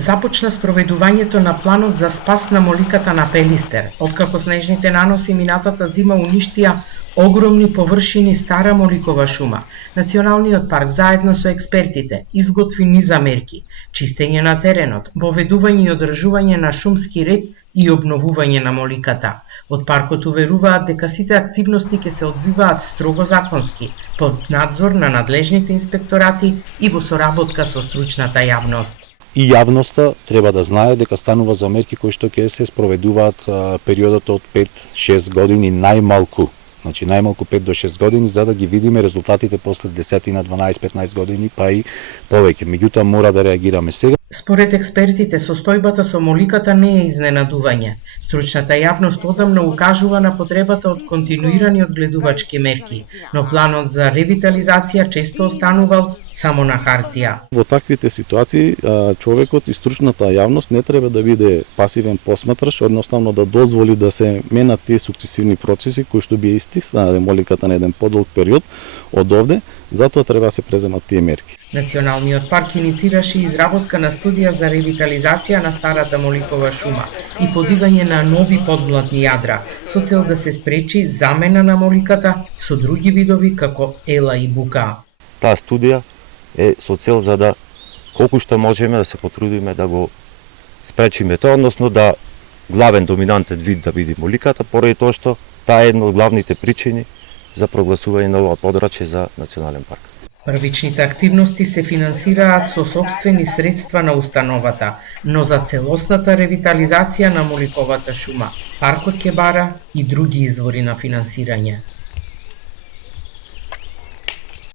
Започна спроведувањето на планот за спас на моликата на Пелистер, откако снежните наноси минатата зима уништија огромни површини стара моликова шума. Националниот парк заедно со експертите изготви низ мерки: чистење на теренот, воведување и одржување на шумски ред и обновување на моликата. Од паркот уверуваат дека сите активности ќе се одвиваат строго законски, под надзор на надлежните инспекторати и во соработка со стручната јавност. И јавноста треба да знае дека станува за мерки кои што ќе се спроведуваат периодот од 5-6 години најмалку. Значи најмалку 5 до 6 години, за да ги видиме резултатите после 10 на 12-15 години, па и повеќе. Меѓутоа мора да реагираме сега. Според експертите, состојбата со моликата не е изненадување. Стручната јавност одамна укажува на потребата од континуирани одгледувачки мерки, но планот за ревитализација често останувал само на хартија. Во таквите ситуации човекот и стручната јавност не треба да биде пасивен посматраш, одноставно да дозволи да се менат тие сукцесивни процеси кои што би истиснале моликата на еден подолг период од овде, затоа треба да се преземат тие мерки. Националниот парк иницираше изработка на студија за ревитализација на старата моликова шума и подигање на нови подблатни јадра, со цел да се спречи замена на моликата со други видови како ела и бука. Таа студија е со цел за да колку што можеме да се потрудиме да го спречиме тоа, односно да главен доминантен вид да биде моликата, поради тоа што таа е една од главните причини за прогласување на ова подрачје за национален парк. Првичните активности се финансираат со сопствени средства на установата, но за целосната ревитализација на моликовата шума, паркот ќе бара и други извори на финансирање.